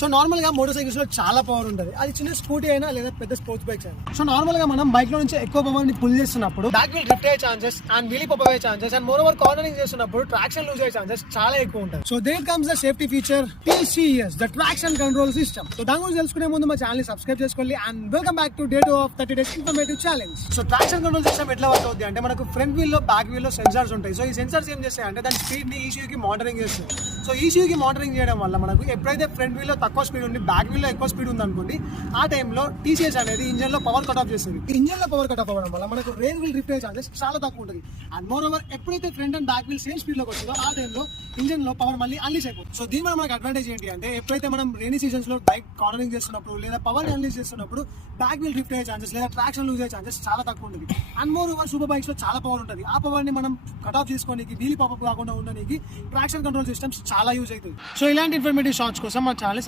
So normal గా motor cycles లో చాలా పవర్ ఉంటుంది. అది చిన్న స్కూటీ అయినా లేదా పెద్ద స్పోర్ట్స్ బైక్స్ అయినా. సో నార్మల్ గా మనం బైక్ లో నుంచి ఎక్కువ పవర్ ని పుల్ చేస్తున్నప్పుడు బ్యాక్ వీల్ డ్రిఫ్ట్ అయ్యే ఛాన్సెస్ అండ్ వీల్ పప్ అయ్యే chances and moreover cornering చేస్తున్నప్పుడు ట్రాక్షన్ లూజ్ అయ్యే ఛాన్సెస్ చాలా ఎక్కువ ఉంటాయి. So there comes the safety feature TCS, the traction control system. So దాని గురించి తెలుసుకునే ముందు మా ఛానల్ ని సబ్స్క్రైబ్ చేసుకోండి and welcome back to day 2 of 30 days informative challenge. So traction control system ఎట్లా వర్క్ అవుతుంది అంటే మనకు ఫ్రంట్ వీల్ లో బ్యాక్ వీల్ లో సెన్సార్స్ ఉంటాయి. సో ఈ సెన్సార్స్ ఏం చేస్తాయి అంటే దాని స్పీడ్ ని ECU కి మానిటరింగ్ చేస్తుంది. సో ECU కి మానిటరింగ్ చేయడం వల్ల మనకు ఎప్పుడైతే ఫ్రంట్ వీల్ లో తక్కువ స్పీడ్ ఉంది, బ్యాక్ వీల్ లో ఎక్కువ స్పీడ్ ఉంది అనుకోండి, ఆ టైంలో TCS అనేది ఇంజన్ లో పవర్ కట్ ఆఫ్ చేస్తుంది. ఇంజన్ లో పవర్ కట్ ఆఫ్ అవ్వడం వల్ల మనకు రేర్ వీల్ డ్రిఫ్ట్ అయ్యే ఛాన్సెస్ చాలా తక్కువ ఉంటుంది. అండ్ మోర్ ఓవర్ ఎప్పుడైతే front and back wheel same speed లోకి వచ్చిందో ఆ టైంలో ఇంజన్ లో పవర్ మళ్ళీ అన్లీస్ అయిపోతుంది. సో దీని వల్ల మనకు అడ్వాంటేజ్ ఏంటి అంటే ఎప్పుడైతే మనం రైనీ సీజన్స్ లో బైక్ కార్నరింగ్ చేస్తున్నప్పుడు లేదా పవర్ అన్లీస్ చేస్తున్నప్పుడు బ్యాక్ వీల్ డ్రిఫ్ట్ అయ్యే ఛాన్సెస్ లేదా ట్రాక్షన్ లూజ్ అయ్యే ఛాన్సెస్ చాలా తక్కువ ఉంటుంది. And more over super bikes లో చాలా పవర్ ఉంటుంది. ఆ పవర్ ని మనం కట్ ఆఫ్ చేసుకోవడానికి, వీల్ పాపప్ కాకుండా ఉండడానికి ట్రాక్షన్ కంట్రోల్ సిస్టమ్స్ చాలా యూజ్ అవుతుంది. సో ఇలాంటి ఇన్ఫర్మేటివ్ షార్ట్స్ కోసం మా ఛానల్